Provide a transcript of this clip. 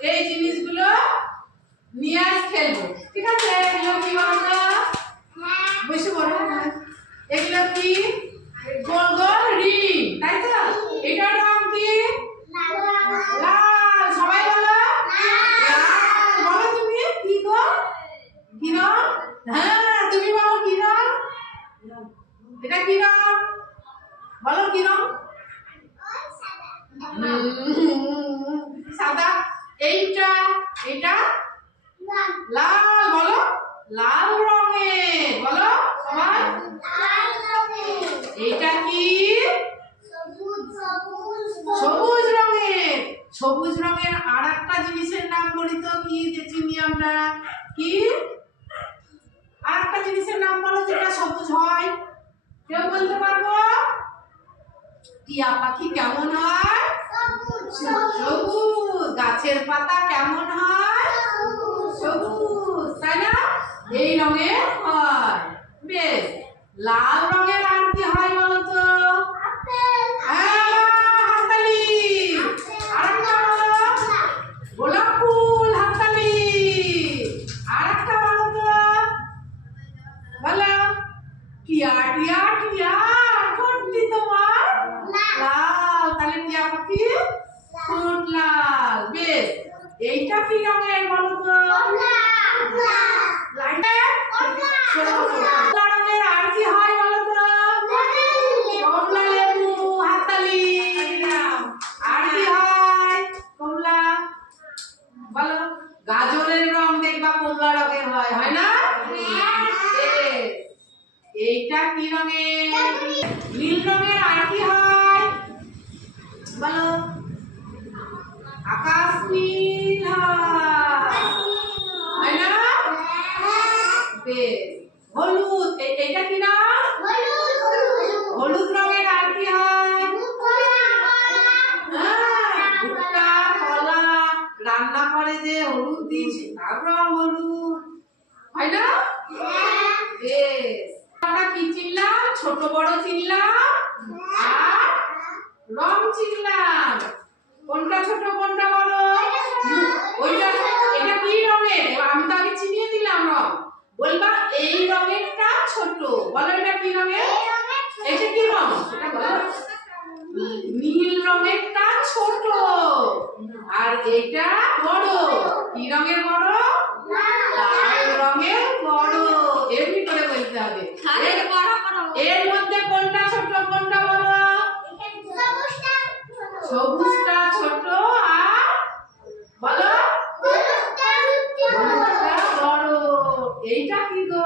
এই জিনিসগুলো নিয়ে আজ খেলবো, ঠিক আছে? এগুলো কি বলতো? বেশি বড় নয়। এগুলো কি? গোল গোল রিং, তাই তো? এটার নাম কি? লাল। সবাই বলো লাল। বলো তুমি কি গো? কি রং? হ্যাঁ, তুমি বলো কি রং? এটা কি রং? বলো কি রং? সাদা। এইটা এটা লাল। বলো লাল রঙের। বলো সবাই। এইটা কি? সবুজ রঙের। সবুজ রঙের আর একটা জিনিসের নাম বলি তো, কি যে চিনি আমরা? কি আর একটা জিনিসের নাম বলো যেটা সবুজ হয়? কেউ বলতে পারবো? টিয়া পাখি কেমন হয়? সবুজ। গাছের পাতা কেমন হয়? সবুজ, তাই না? এই রঙের হয়। বেশ, লাল রঙের আর কি হয় বলো তো? হাততালি। আরেকটা বলো। গোলাপ ফুল। হাততালি। আরেকটা বলো তো। বলো। টিয়া টিয়া টিয়া। ঠোঁটটি তোমার লাল। তাহলে টিয়া পাখি ঠোঁট লাল। বেশ, এইটা কি রঙের বলো তো? কমলা রঙের আর কি হয় বলো তো? কমলা লেবু। হাততালি। আর কি হয়? কমলা। বলো। গাজরের রং দেখবা কমলা রঙের হয়, হয় না? এইটা কি রঙের? নীল রঙের আর কি হয় বলো? আকাশ নীল হয় না? বেশ, হলুদ। এটা কি না? হলুদ রঙের আর কি হয়? ভুট্টা কলা রান্না করে যে হলুদ দিয়েছি তার রং হলুদ, হয় না? বেশ, আমরা কি চিনলাম? ছোট বড় চিনলাম আর রং চিনলাম। কোনটা ছোট কোনটা বড়? ওইটা। এটা কি রঙের? আমি তো আগে চিনিয়ে দিলাম রং। বলবা এই রঙেরটা ছোট। বলো এটা কি রঙের? এটা কি রং সেটা বলো। নীল রঙেরটা ছোট আর এটা বড়। কি রঙের বড়? লাল রঙের বড়। এমনি করে বলতে হবে। এর মধ্যে কোনটা ছোট কোনটা বড়? সবুজটা ছোট আর বলো হলুদটা বড়। এইটা কি গো?